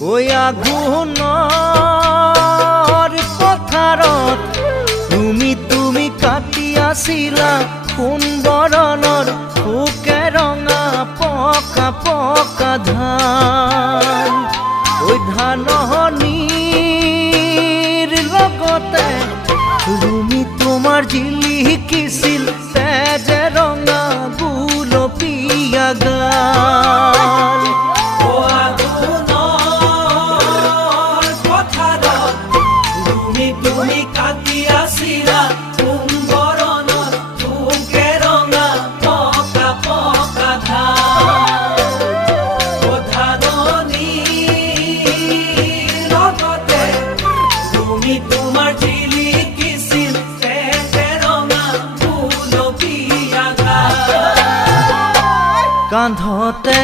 ওই আগুনৰ পথাৰত তুমি কাটিয়াছিলা সোণ বৰণৰ শুকে ৰঙা পকা পকা ধান। ওই ধাননিৰ লগতে তুমি তোমাৰ জিলিকিছিল তেজে ৰঙা গুলপীয়া গাল। তুমি কাটিয়াছিলা সোণ বৰণৰ শুকে ৰঙা পকা পকা ধান। ধাননিৰ লগতে তুমি তোমাৰ জিলিকিছিল তেজে ৰঙা গুলপীয়া গাল। কান্ধতে